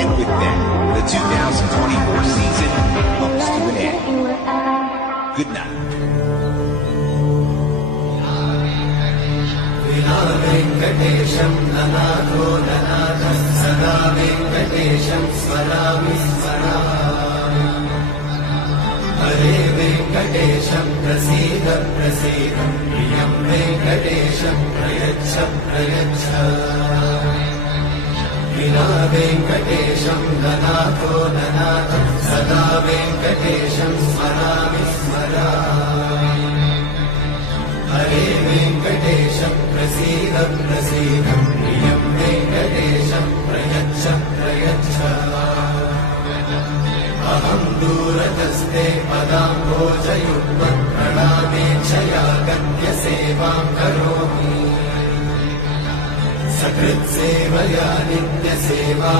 And with that, the 2024 season comes to an end. Good night. विना वेङ्कटेशं ननाथो ननाथः सदा वेङ्कटेशं स्मरामि स्मरामि हरे वेङ्कटेशं प्रसीद प्रसीद प्रियं वेङ्कटेशं प्रयच्छ प्रयच्छ विना वेङ्कटेशं ननाथो ननाथः सदा वेङ्कटेशं स्मरामि स्मरामि हरे वेङ्कटेशं प्रसीद प्रसीद प्रियं वेङ्कटेशं प्रयच्छ प्रयच्छ अहं दूरतस्ते पदाम्भोजयुग्मं प्रणामेच्छया गद्यसेवां करोमि सकृत्सेवया नित्यसेवा